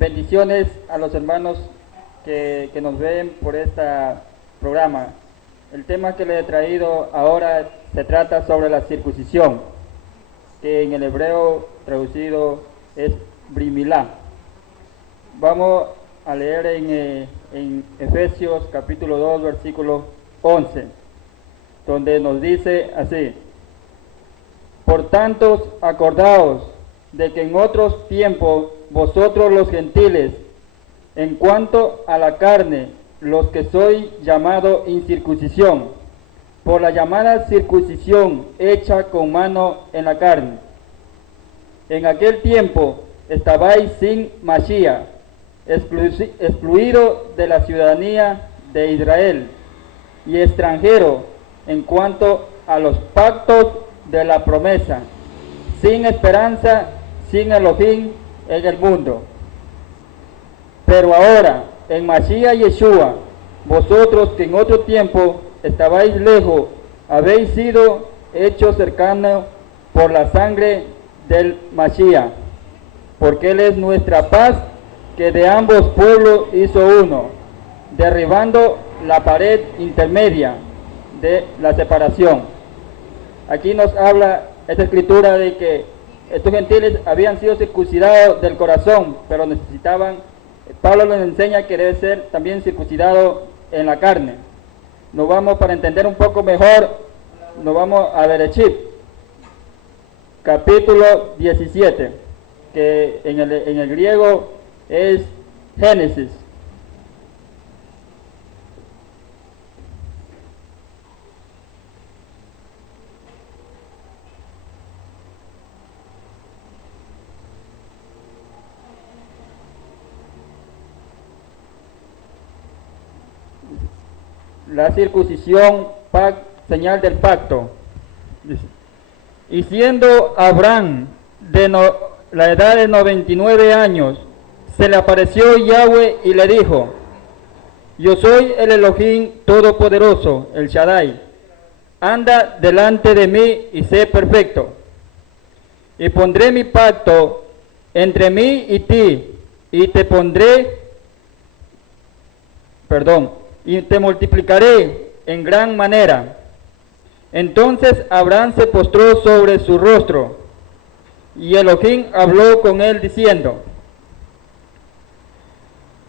Bendiciones a los hermanos que nos ven por este programa. El tema que les he traído ahora se trata sobre la circuncisión, que en el hebreo traducido es brimilá. Vamos a leer en Efesios capítulo 2, versículo 11, donde nos dice así: Por tanto, acordaos de que en otros tiempos vosotros los gentiles, en cuanto a la carne, los que sois llamados incircuncisión, por la llamada circuncisión hecha con mano en la carne. En aquel tiempo estabais sin Mashiach, excluido de la ciudadanía de Israel y extranjero en cuanto a los pactos de la promesa, sin esperanza, sin Elohim en el mundo. Pero ahora, en Mashiach Yeshua, vosotros que en otro tiempo estabais lejos, habéis sido hechos cercanos por la sangre del Mashiach, porque Él es nuestra paz, que de ambos pueblos hizo uno, derribando la pared intermedia de la separación. Aquí nos habla esta escritura de que estos gentiles habían sido circuncidados del corazón, pero necesitaban, Pablo les enseña que debe ser también circuncidado en la carne. Nos vamos, para entender un poco mejor, nos vamos a Bereshit, capítulo 17, que en el griego es Génesis. La circuncisión, señal del pacto. Y siendo Abraham de la edad de 99 años, se le apareció Yahweh y le dijo: Yo soy el Elohim Todopoderoso, el Shaddai. Anda delante de mí y sé perfecto. Y pondré mi pacto entre mí y ti, y te multiplicaré en gran manera. Entonces Abraham se postró sobre su rostro, y Elohim habló con él diciendo: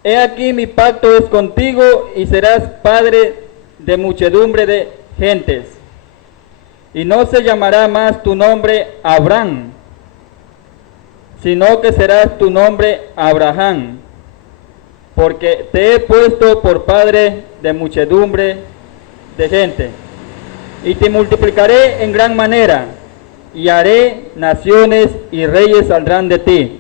He aquí mi pacto es contigo, y serás padre de muchedumbre de gentes. Y no se llamará más tu nombre Abraham, sino que serás tu nombre Abraham, porque te he puesto por padre de muchedumbre de gente. Y te multiplicaré en gran manera, y haré naciones y reyes saldrán de ti.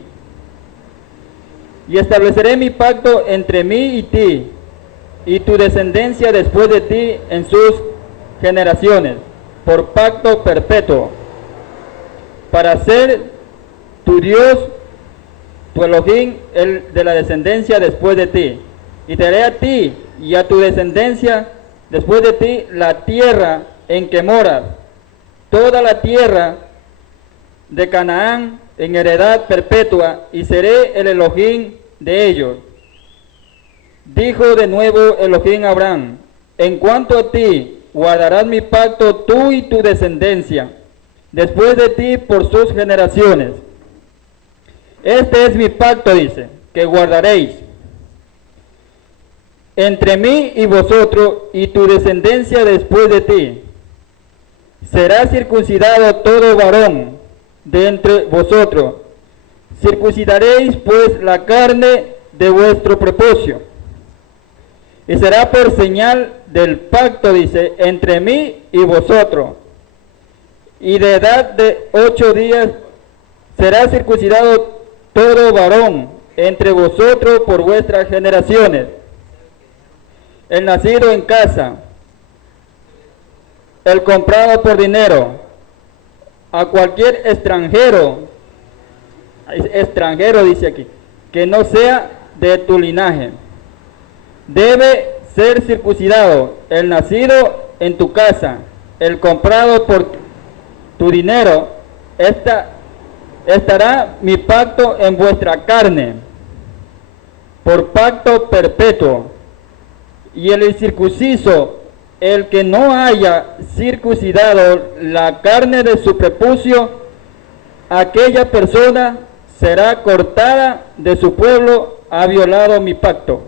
Y estableceré mi pacto entre mí y ti, y tu descendencia después de ti en sus generaciones, por pacto perpetuo, para ser tu Dios, tu Elohim, el de la descendencia después de ti. Y te daré a ti y a tu descendencia después de ti la tierra en que moras, toda la tierra de Canaán en heredad perpetua, y seré el Elohim de ellos. Dijo de nuevo Elohim a Abraham: En cuanto a ti, guardarás mi pacto tú y tu descendencia después de ti por sus generaciones. Este es mi pacto, dice, que guardaréis entre mí y vosotros y tu descendencia después de ti. Será circuncidado todo varón de entre vosotros. Circuncidaréis pues la carne de vuestro prepucio. Y será por señal del pacto, dice, entre mí y vosotros. Y de edad de 8 días será circuncidado todo varón entre vosotros por vuestras generaciones. El nacido en casa, el comprado por dinero, a cualquier extranjero dice aquí, que no sea de tu linaje, debe ser circuncidado. El nacido en tu casa, el comprado por tu dinero, estará mi pacto en vuestra carne. por pacto perpetuo. Y el incircunciso, el que no haya circuncidado la carne de su prepucio, aquella persona será cortada de su pueblo, ha violado mi pacto.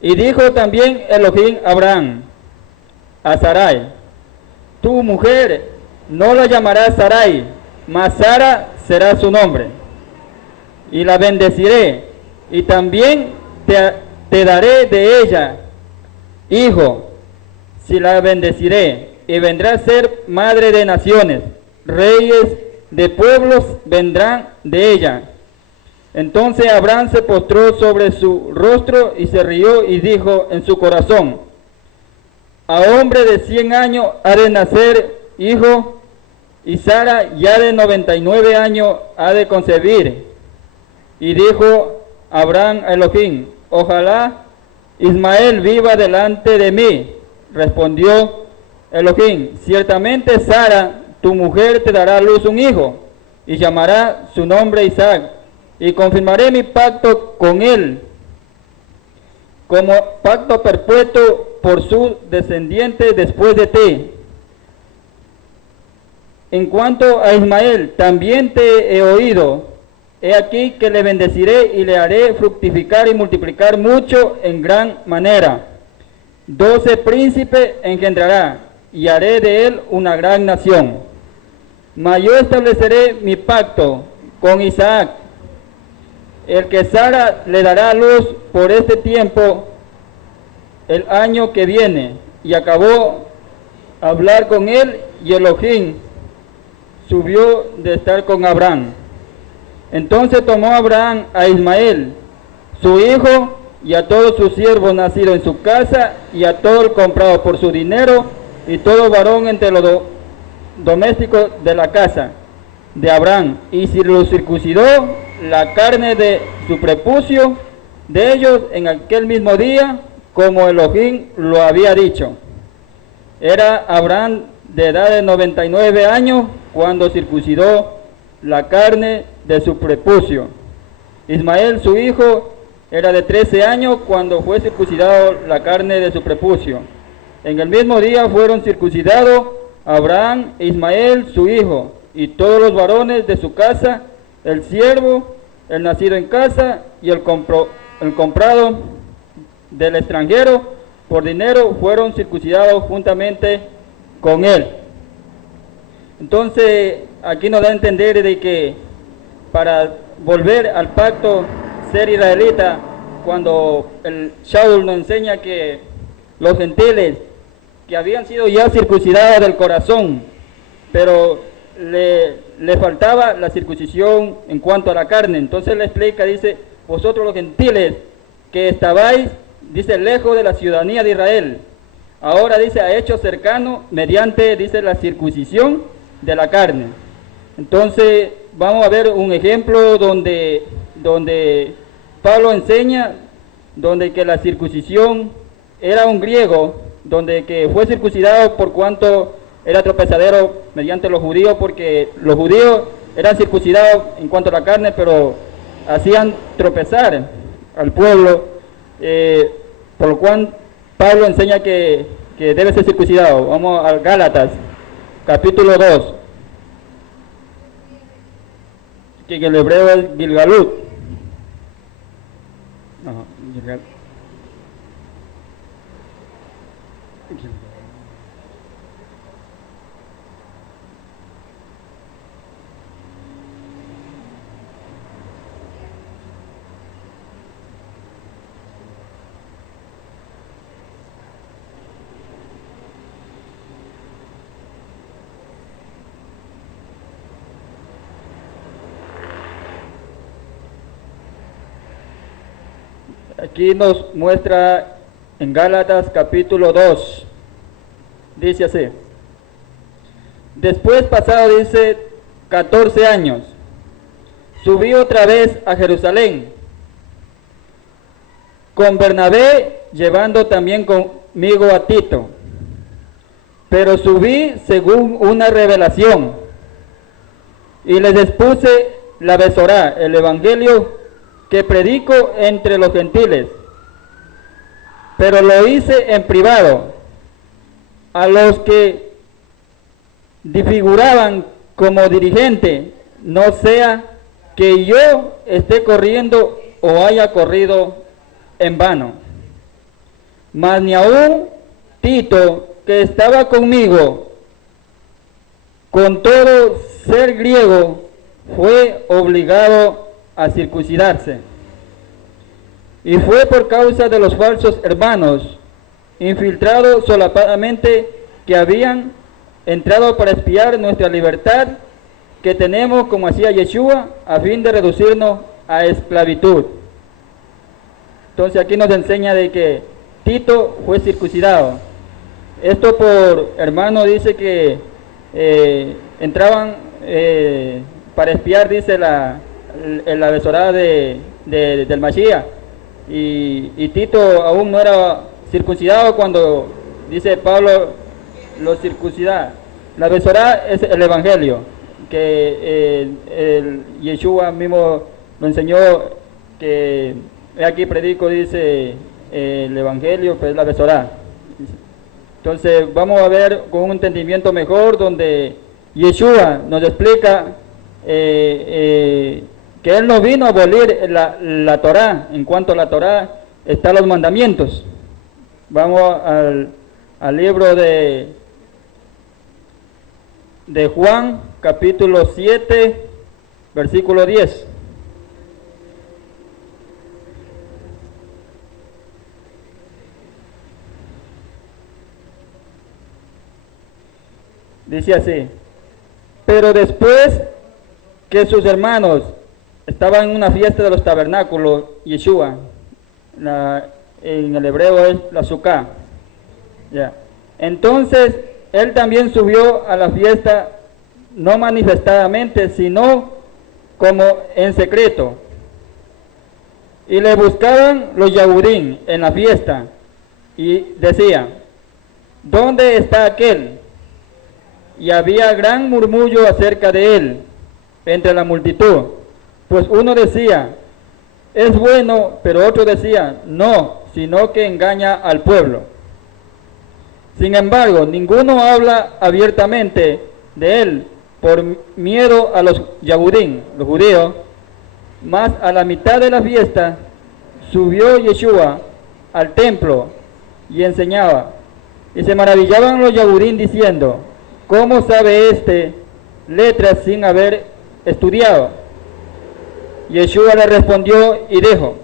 Y dijo también Elohim a Abraham, a Sarai, tu mujer no la llamarás Sarai, mas Sara será su nombre. Y la bendeciré, y también te daré de ella hijo, si la bendeciré, y vendrá a ser madre de naciones, reyes de pueblos vendrán de ella. Entonces Abraham se postró sobre su rostro y se rió y dijo en su corazón, a hombre de 100 años ha de nacer hijo, y Sara ya de 99 años ha de concebir. Y dijo Abraham a Elohim, ojalá Ismael viva delante de mí. Respondió Elohim, ciertamente Sara, tu mujer, te dará a luz un hijo, y llamará su nombre Isaac, y confirmaré mi pacto con él, como pacto perpetuo por su descendiente después de ti. En cuanto a Ismael, también te he oído. He aquí que le bendeciré y le haré fructificar y multiplicar mucho en gran manera. 12 príncipes engendrará, y haré de él una gran nación. Mas yo estableceré mi pacto con Isaac, el que Sara le dará a luz por este tiempo, el año que viene. Y acabó hablar con él, y Elohim subió de estar con Abraham. Entonces tomó Abraham a Ismael, su hijo, y a todos sus siervos nacidos en su casa, y a todo el comprado por su dinero, y todo varón entre los domésticos de la casa de Abraham, y si lo circuncidó la carne de su prepucio de ellos en aquel mismo día, como Elohim lo había dicho. Era Abraham de edad de 99 años cuando circuncidó la carne de su prepucio. Ismael, su hijo, era de 13 años cuando fue circuncidado la carne de su prepucio. En el mismo día fueron circuncidados Abraham e Ismael, su hijo, y todos los varones de su casa, el siervo, el nacido en casa y el comprado del extranjero por dinero, fueron circuncidados juntamente con él. Entonces, aquí nos da a entender de que para volver al pacto, ser israelita, cuando el Shaul nos enseña que los gentiles que habían sido ya circuncidados del corazón, pero le faltaba la circuncisión en cuanto a la carne. Entonces le explica, dice, vosotros los gentiles que estabais, dice, lejos de la ciudadanía de Israel, ahora dice, a hecho cercano mediante, dice, la circuncisión de la carne. Entonces vamos a ver un ejemplo donde Pablo enseña, donde que la circuncisión era un griego, donde que fue circuncidado por cuanto era tropezadero mediante los judíos, porque los judíos eran circuncidados en cuanto a la carne, pero hacían tropezar al pueblo, por lo cual Pablo enseña que debe ser circuncidado. Vamos a Gálatas, capítulo 2, que en el hebreo es Gilgalut. Aquí nos muestra en Gálatas capítulo 2, dice así: después pasado, dice, 14 años, subí otra vez a Jerusalén con Bernabé, llevando también conmigo a Tito, pero subí según una revelación y les expuse la Besorá, el evangelio que predico entre los gentiles, pero lo hice en privado. A los que disfiguraban como dirigente, no sea que yo esté corriendo o haya corrido en vano. Mas ni aun Tito, que estaba conmigo, con todo ser griego, fue obligado a circuncidarse. Y fue por causa de los falsos hermanos, infiltrados solapadamente, que habían entrado para espiar nuestra libertad que tenemos, como hacía Yeshua, a fin de reducirnos a esclavitud. Entonces aquí nos enseña de que Tito fue circuncidado. Esto por hermano dice que entraban para espiar, dice la besorada del Mashiach, y Tito aún no era circuncidado cuando, dice Pablo, lo circuncida. La besorada es el Evangelio, que el Yeshua mismo lo enseñó, que aquí predico, dice el Evangelio, pues la besorada. Entonces vamos a ver con un entendimiento mejor, donde Yeshua nos explica que Él no vino a abolir la Torá. En cuanto a la Torá, están los mandamientos. Vamos al libro de Juan, capítulo 7, versículo 10. Dice así: pero después que sus hermanos estaban en una fiesta de los tabernáculos, Yeshua, en el hebreo es la Sukkah, ya. Entonces él también subió a la fiesta, no manifestadamente, sino como en secreto. Y le buscaban los Yahudín en la fiesta, y decían: ¿dónde está aquel? Y había gran murmullo acerca de él entre la multitud, pues uno decía: es bueno, pero otro decía: no, sino que engaña al pueblo. Sin embargo, ninguno habla abiertamente de él por miedo a los Yahudín, los judíos. Mas a la mitad de la fiesta subió Yeshua al templo y enseñaba, y se maravillaban los Yahudín diciendo: ¿cómo sabe este letras sin haber estudiado? Yeshua le respondió y dijo: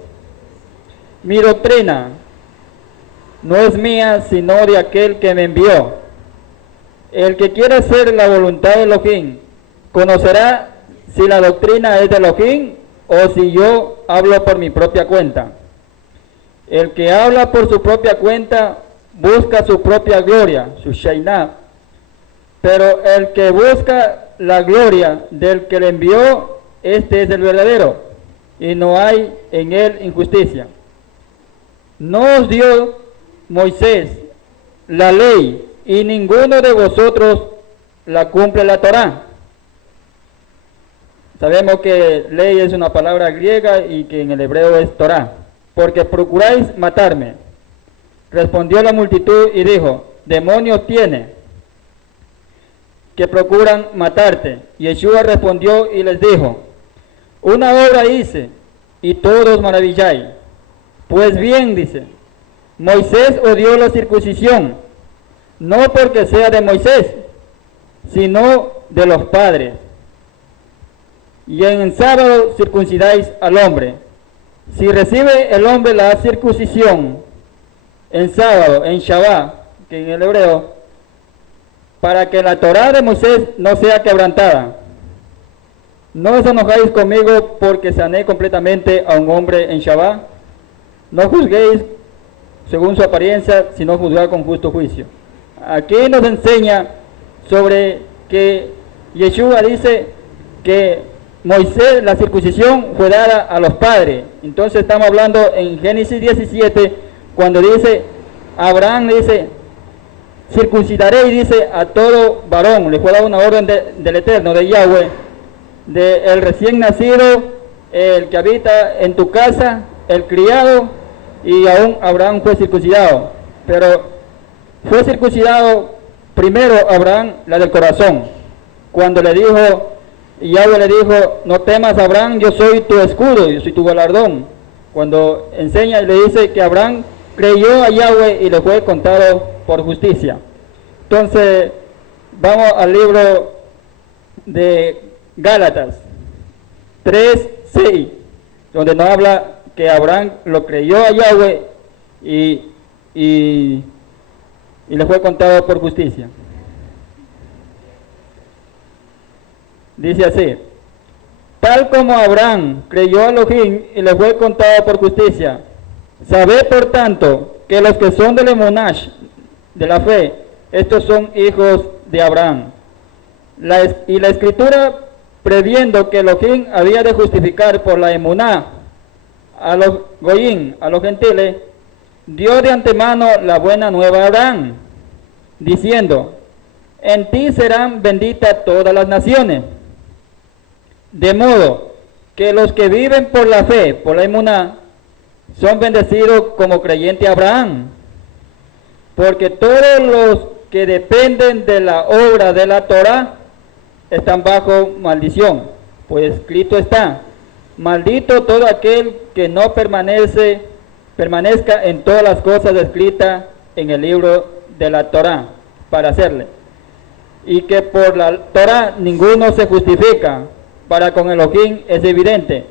mi doctrina no es mía, sino de aquel que me envió. El que quiera hacer la voluntad de Elohim conocerá si la doctrina es de Elohim o si yo hablo por mi propia cuenta. El que habla por su propia cuenta busca su propia gloria, su Shainá. Pero el que busca la gloria del que le envió, este es el verdadero, y no hay en él injusticia. No os dio Moisés la ley, y ninguno de vosotros la cumple la Torá. Sabemos que ley es una palabra griega y que en el hebreo es Torá. Porque procuráis matarme. Respondió la multitud y dijo: demonios tiene, que procuran matarte. Y Yeshua respondió y les dijo: una obra hice, y todos maravilláis. Pues bien, dice, Moisés odió la circuncisión, no porque sea de Moisés, sino de los padres. Y en el sábado circuncidáis al hombre. Si recibe el hombre la circuncisión en sábado, en Shabbat, que en el hebreo, para que la Torá de Moisés no sea quebrantada. No os enojáis conmigo porque sané completamente a un hombre en Shabbat. No juzguéis según su apariencia, sino juzgad con justo juicio. Aquí nos enseña sobre que Yeshua dice que Moisés, la circuncisión fue dada a los padres. Entonces estamos hablando en Génesis 17, cuando dice, Abraham dice, circuncidaré, y dice, a todo varón. Le fue dada una orden del Eterno, de Yahweh, del recién nacido el que habita en tu casa, el criado, y aún Abraham fue circuncidado. Pero fue circuncidado primero Abraham, la del corazón, cuando le dijo, Yahweh le dijo, no temas Abraham, yo soy tu escudo, yo soy tu galardón. Cuando enseña y le dice que Abraham creyó a Yahweh y le fue contado por justicia. Entonces, vamos al libro de Gálatas 3:6, donde nos habla que Abraham lo creyó a Yahweh y le fue contado por justicia. Dice así: tal como Abraham creyó a Elohim y le fue contado por justicia, sabed por tanto que los que son del emunash, de la fe, estos son hijos de Abraham. Y la escritura, previendo que Elohim había de justificar por la emuná a los goyim, a los gentiles, dio de antemano la buena nueva a Abraham, diciendo, en ti serán benditas todas las naciones. De modo que los que viven por la fe, por la emuná, son bendecidos como creyente Abraham, porque todos los que dependen de la obra de la Torá están bajo maldición, pues escrito está, maldito todo aquel que no permanezca en todas las cosas escritas en el libro de la Torá para hacerle, y que por la Torá ninguno se justifica, para con Elohim es evidente,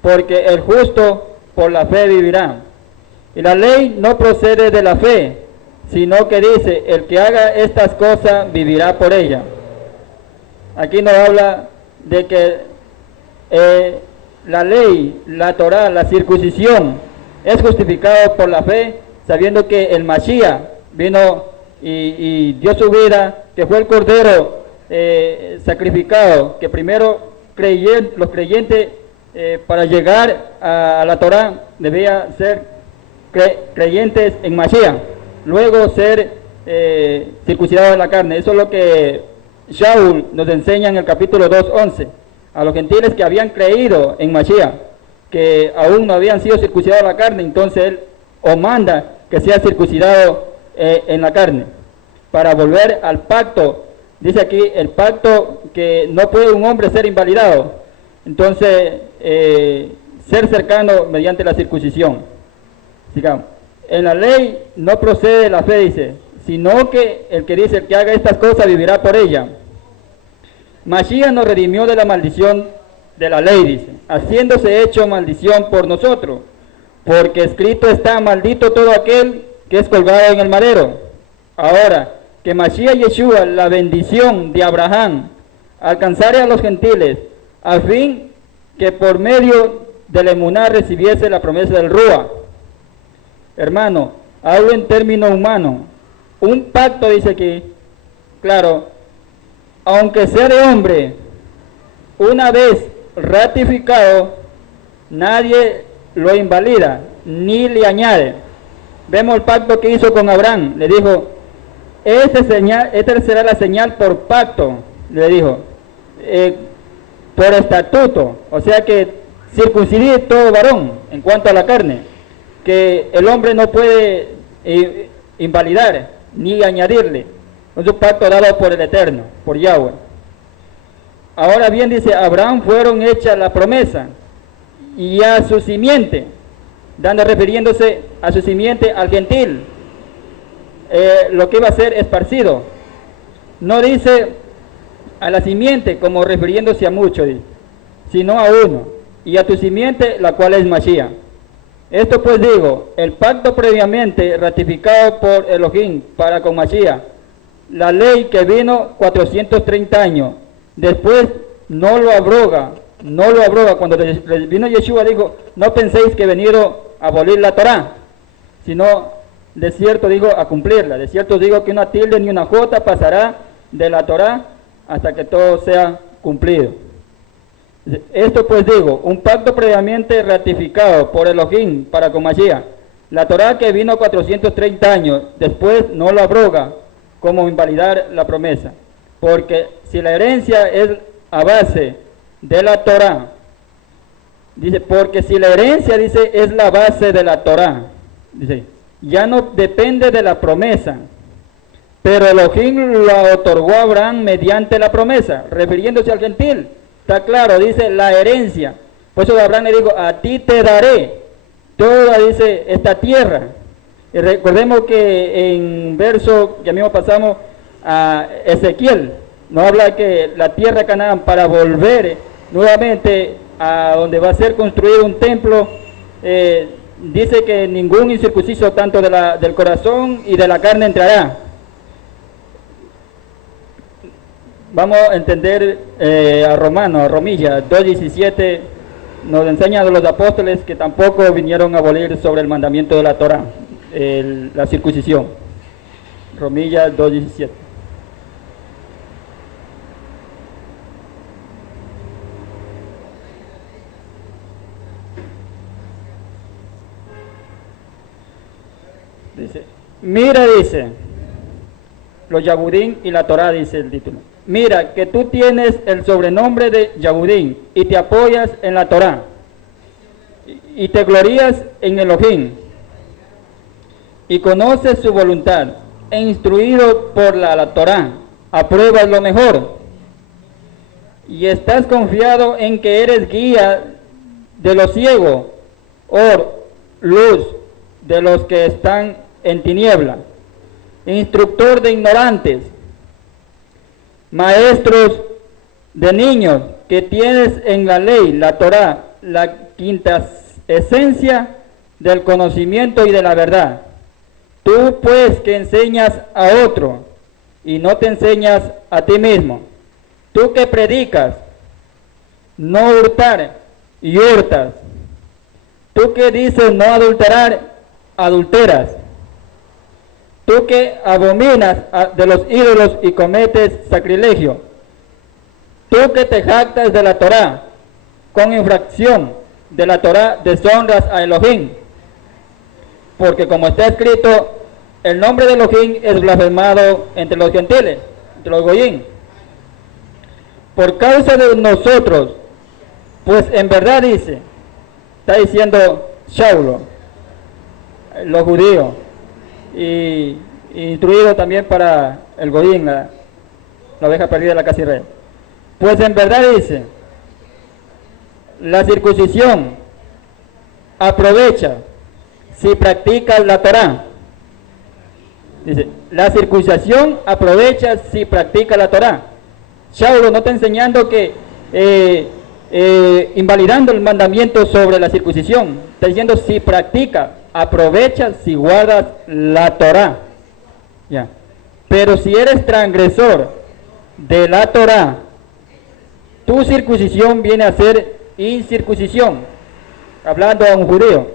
porque el justo por la fe vivirá. Y la ley no procede de la fe, sino que dice, el que haga estas cosas vivirá por ella. Aquí nos habla de que la ley, la Torá, la circuncisión es justificado por la fe, sabiendo que el Mashiach vino y dio su vida, que fue el Cordero sacrificado, que primero los creyentes para llegar a la Torá debía ser creyentes en Mashiach, luego ser circuncidados de la carne. Eso es lo que Shaul nos enseña en el capítulo 2:11, a los gentiles que habían creído en Mashiach, que aún no habían sido circuncidados de la carne, entonces él os manda que sea circuncidado en la carne, para volver al pacto. Dice aquí, el pacto que no puede un hombre ser invalidado, entonces ser cercano mediante la circuncisión. Sigamos. En la ley no procede la fe, dice, sino que el que dice, el que haga estas cosas vivirá por ella. Mashiach nos redimió de la maldición de la ley, dice, haciéndose hecho maldición por nosotros, porque escrito está, maldito todo aquel que es colgado en el madero. Ahora, que Mashiach Yeshua, la bendición de Abraham, alcanzare a los gentiles, a fin que por medio del emuná recibiese la promesa del Rúa. Hermano, hablo en términos humanos. Un pacto, dice aquí, claro, aunque sea de hombre, una vez ratificado, nadie lo invalida, ni le añade. Vemos el pacto que hizo con Abraham, le dijo, esta será la señal por pacto, le dijo, por estatuto, o sea que circuncidí todo varón en cuanto a la carne, que el hombre no puede invalidar ni añadirle. Es un pacto dado por el Eterno, por Yahweh. Ahora bien, dice, a Abraham fueron hechas la promesa y a su simiente, refiriéndose a su simiente al gentil, lo que iba a ser esparcido. No dice a la simiente como refiriéndose a muchos, sino a uno, y a tu simiente, la cual es Mashiach. Esto pues digo, el pacto previamente ratificado por Elohim para con Mashiach, la ley que vino 430 años, después no lo abroga. Cuando vino Yeshua dijo, no penséis que he venido a abolir la Torá, sino de cierto digo a cumplirla. De cierto digo que una tilde ni una jota pasará de la Torá hasta que todo sea cumplido. Esto pues digo, un pacto previamente ratificado por Elohim para con Mashiach, la Torá que vino 430 años, después no lo abroga como invalidar la promesa. Porque si la herencia es a base de la Torá, Dice, porque si la herencia, dice, es la base de la Torá, dice, ya no depende de la promesa, pero Elohim lo otorgó a Abraham mediante la promesa, refiriéndose al gentil. Está claro, dice, la herencia. Por eso Abraham le dijo, a ti te daré toda, dice, esta tierra. Y recordemos que en verso que mismo pasamos a Ezequiel, nos habla que la tierra de Canaán, para volver nuevamente a donde va a ser construido un templo, dice que ningún incircunciso tanto del corazón y de la carne entrará. Vamos a entender a Romilla 2:17, nos enseña de los apóstoles que tampoco vinieron a abolir sobre el mandamiento de la Torá, la circuncisión. Romilla 2:17. Dice, mira, dice, los Yahudín y la Torá, dice el título. Mira, que tú tienes el sobrenombre de Yahudín y te apoyas en la Torá y te glorías en Elohim y conoces su voluntad e instruido por la Torá, apruebas lo mejor y estás confiado en que eres guía de los ciegos, luz de los que están en tiniebla, instructor de ignorantes, maestros de niños, que tienes en la ley, la Torá, la quinta esencia del conocimiento y de la verdad. Tú pues que enseñas a otro y no te enseñas a ti mismo. Tú que predicas no hurtar y hurtas. Tú que dices no adulterar, adulteras. Tú que abominas de los ídolos y cometes sacrilegio. Tú que te jactas de la Torá, con infracción de la Torá deshonras a Elohim. Porque como está escrito, el nombre de Elohim es blasfemado entre los gentiles, entre los goyim. Por causa de nosotros, pues en verdad dice, está diciendo Saulo, los judíos, y instruido también para el goyim, la oveja perdida de la casa de Israel. Pues en verdad dice, la circuncisión aprovecha si practicas la Torá. Dice, la circuncisión aprovecha si practica la Torá. Saulo no está enseñando que invalidando el mandamiento sobre la circuncisión, está diciendo si practica, aprovecha si guardas la Torá. Ya. Pero si eres transgresor de la Torá, tu circuncisión viene a ser incircuncisión, hablando a un judío.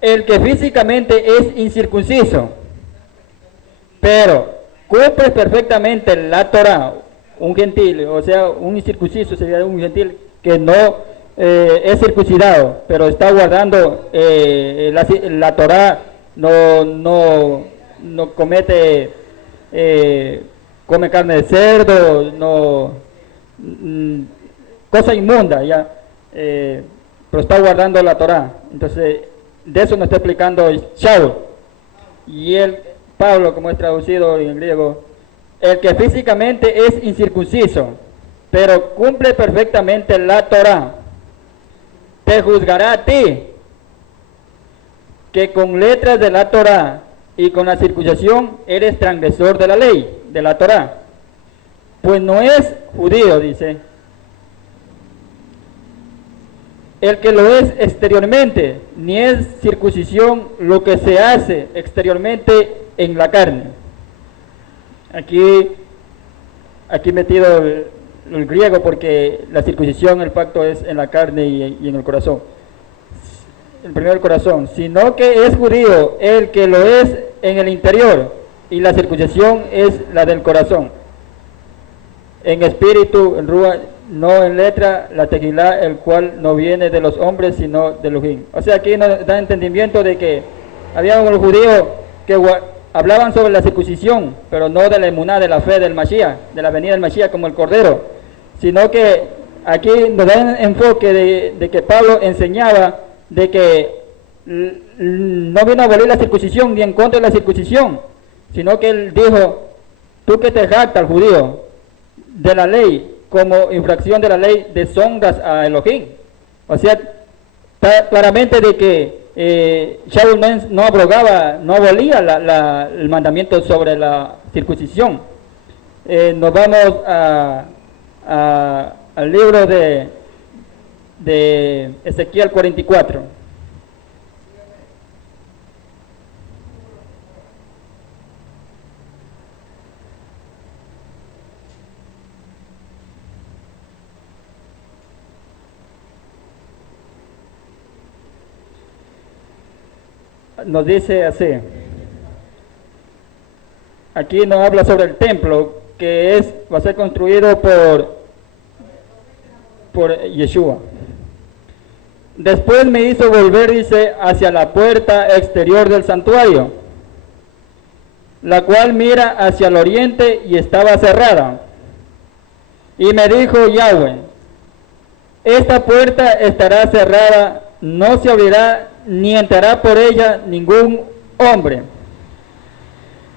El que físicamente es incircunciso, pero cumple perfectamente la Torá, un gentil, o sea, un incircunciso sería un gentil que no es circuncidado, pero está guardando la Torá, no comete, come carne de cerdo, cosa inmunda, ya, pero está guardando la Torá. Entonces, de eso nos está explicando Shaul. Y Pablo, como es traducido en griego, el que físicamente es incircunciso, pero cumple perfectamente la Torá, te juzgará a ti, que con letras de la Torá y con la circuncisión eres transgresor de la ley, de la Torá. Pues no es judío, dice, el que lo es exteriormente, ni es circuncisión lo que se hace exteriormente en la carne. Aquí metido el griego, porque la circuncisión, el pacto es en la carne y en el corazón. El primero el corazón, sino que es judío el que lo es en el interior, y la circuncisión es la del corazón, en espíritu, en rúa, no en letra, la tequilá, el cual no viene de los hombres, sino de Elohim. O sea, aquí nos da entendimiento de que había unos judíos que hablaban sobre la circuncisión, pero no de la emuná, de la fe del Mashiach, de la venida del Mashiach como el Cordero, sino que aquí nos da un enfoque de que Pablo enseñaba de que no vino a abolir la circuncisión ni en contra de la circuncisión, sino que él dijo, tú que te jactas, judío, de la ley, como infracción de la ley, deshonras a Elohim. O sea, está claramente de que Shaul no abrogaba, no abolía el mandamiento sobre la circuncisión. Nos vamos al libro de Ezequiel 44. Nos dice así, aquí nos habla sobre el templo que va a ser construido por Yeshua. Después me hizo volver, dice, hacia la puerta exterior del santuario, la cual mira hacia el oriente y estaba cerrada. Y me dijo Yahweh, esta puerta estará cerrada, no se abrirá ni entrará por ella ningún hombre,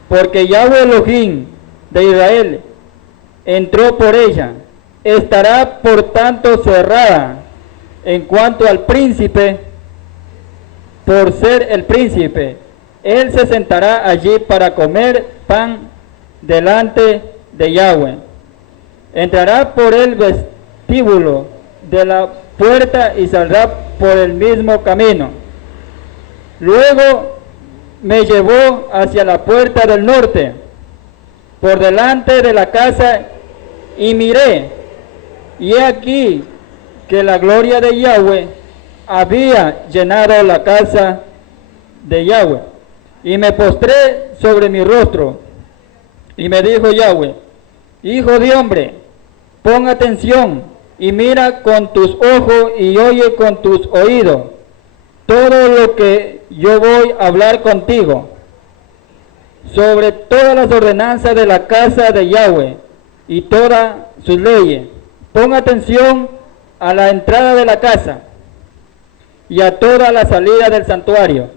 porque Yahweh Elohim de Israel entró por ella. Estará por tanto cerrada en cuanto al príncipe, por ser el príncipe. Él se sentará allí para comer pan delante de Yahweh. Entrará por el vestíbulo de la puerta y saldrá por el mismo camino. Luego me llevó hacia la puerta del norte, por delante de la casa, y miré, y he aquí que la gloria de Yahweh había llenado la casa de Yahweh. Y me postré sobre mi rostro, y me dijo Yahweh, hijo de hombre, pon atención, y mira con tus ojos y oye con tus oídos todo lo que yo voy a hablar contigo sobre todas las ordenanzas de la casa de Yahweh y todas sus leyes. Pon atención a la entrada de la casa y a toda la salida del santuario.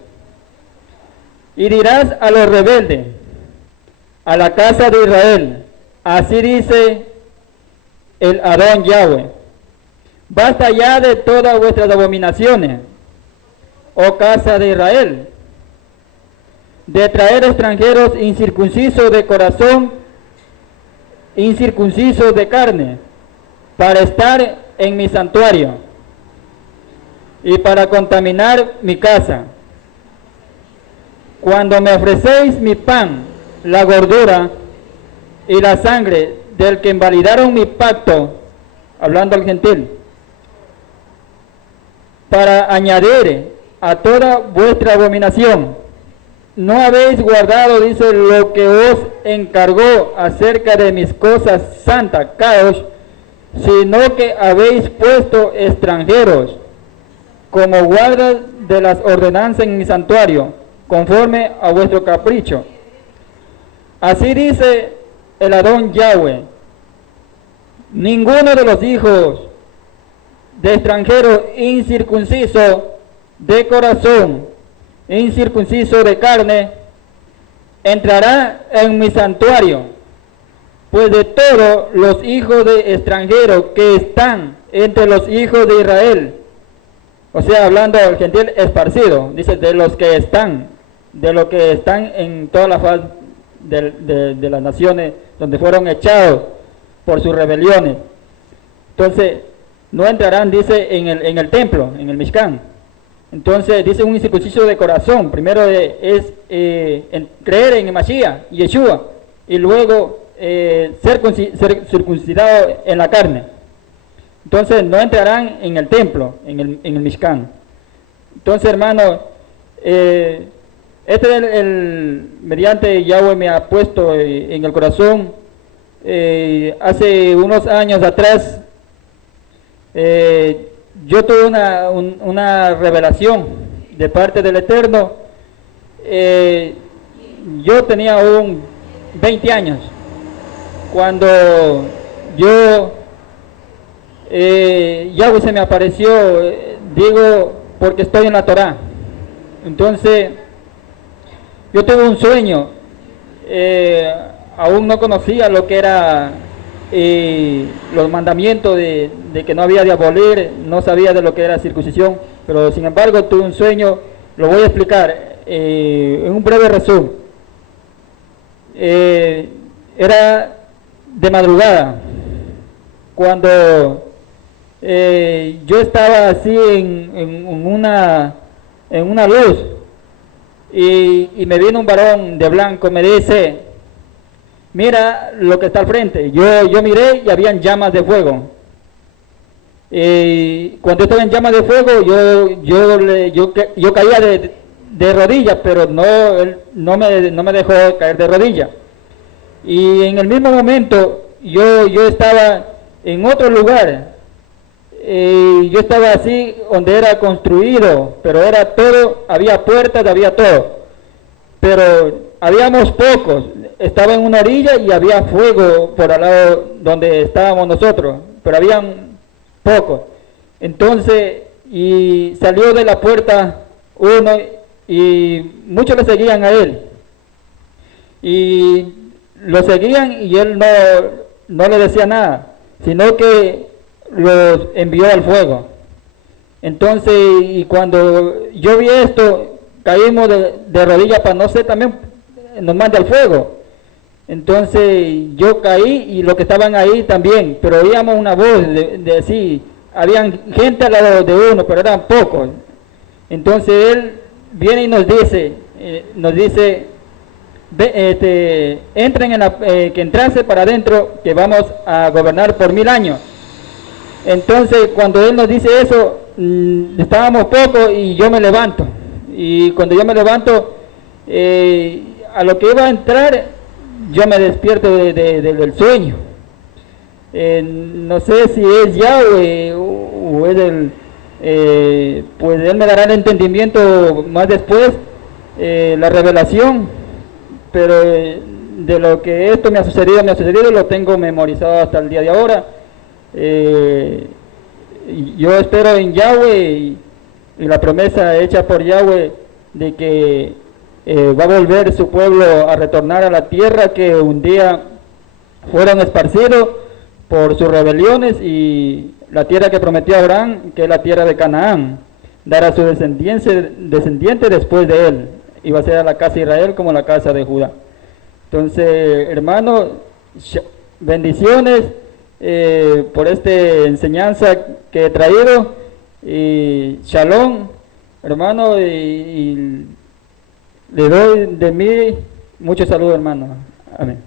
Y dirás a los rebeldes, a la casa de Israel, así dice el Adón Yahweh, basta ya de todas vuestras abominaciones, oh casa de Israel, de traer extranjeros incircuncisos de corazón, incircuncisos de carne, para estar en mi santuario y para contaminar mi casa. Cuando me ofrecéis mi pan, la gordura y la sangre del que invalidaron mi pacto, hablando al gentil, para añadir a toda vuestra abominación, no habéis guardado, dice, lo que os encargó acerca de mis cosas santas, Kadosh, sino que habéis puesto extranjeros como guardas de las ordenanzas en mi santuario, conforme a vuestro capricho. Así dice el Adón Yahweh, ninguno de los hijos de extranjeros incircuncisos de corazón, incircunciso de carne, entrará en mi santuario, pues de todos los hijos de extranjeros que están entre los hijos de Israel, o sea, hablando del gentil esparcido, dice de los que están en toda la faz de las naciones donde fueron echados por sus rebeliones. Entonces, no entrarán, dice, en el templo, en el Mishkan. Entonces, dice un incircunciso de corazón, primero es creer en el Mashiach, Yeshua, y luego ser circuncidado en la carne. Entonces, no entrarán en el templo, en el Mishkan. Entonces, hermano, mediante Yahweh me ha puesto en el corazón, hace unos años atrás, yo tuve una revelación de parte del Eterno. Yo tenía 20 años cuando yo Yahweh se me apareció, digo, porque estoy en la Torá. Entonces, yo tuve un sueño, aún no conocía lo que era los mandamientos de que no había de abolir, no sabía de lo que era circuncisión, pero sin embargo tuve un sueño, lo voy a explicar en un breve resumen. Era de madrugada, cuando yo estaba así en una luz, y me vino un varón de blanco, me dice, mira lo que está al frente. Yo miré y habían llamas de fuego. Cuando estaba en llamas de fuego, yo caía de rodillas, pero él no me dejó caer de rodillas. Y en el mismo momento, yo estaba en otro lugar. Yo estaba así donde era construido, pero era todo, había puertas, había todo, pero habíamos pocos. Estaba en una orilla y había fuego por al lado donde estábamos nosotros, pero habían pocos. Entonces, y salió de la puerta uno y muchos le seguían a él, y lo seguían y él no le decía nada, sino que los envió al fuego. Entonces, y cuando yo vi esto, caímos de rodillas para no ser también nos mande al fuego. Entonces yo caí y los que estaban ahí también, pero oíamos una voz de así, habían gente al lado de uno, pero eran pocos. Entonces él viene y nos dice, entren que entrase para adentro, que vamos a gobernar por 1000 años. Entonces cuando él nos dice eso, estábamos pocos y yo me levanto. Y cuando yo me levanto, a lo que iba a entrar, yo me despierto del sueño. No sé si es Yahweh o es pues él me dará el entendimiento más después, la revelación, pero de lo que esto me ha sucedido, lo tengo memorizado hasta el día de ahora. Yo espero en Yahweh y la promesa hecha por Yahweh de que va a volver su pueblo a retornar a la tierra que un día fueron esparcidos por sus rebeliones, y la tierra que prometió Abraham, que es la tierra de Canaán, dará a su descendiente después de él, y va a ser a la casa de Israel como la casa de Judá. Entonces, hermanos, bendiciones por esta enseñanza que he traído, y shalom, hermano, y le doy de mí muchos saludos, hermano. Amén.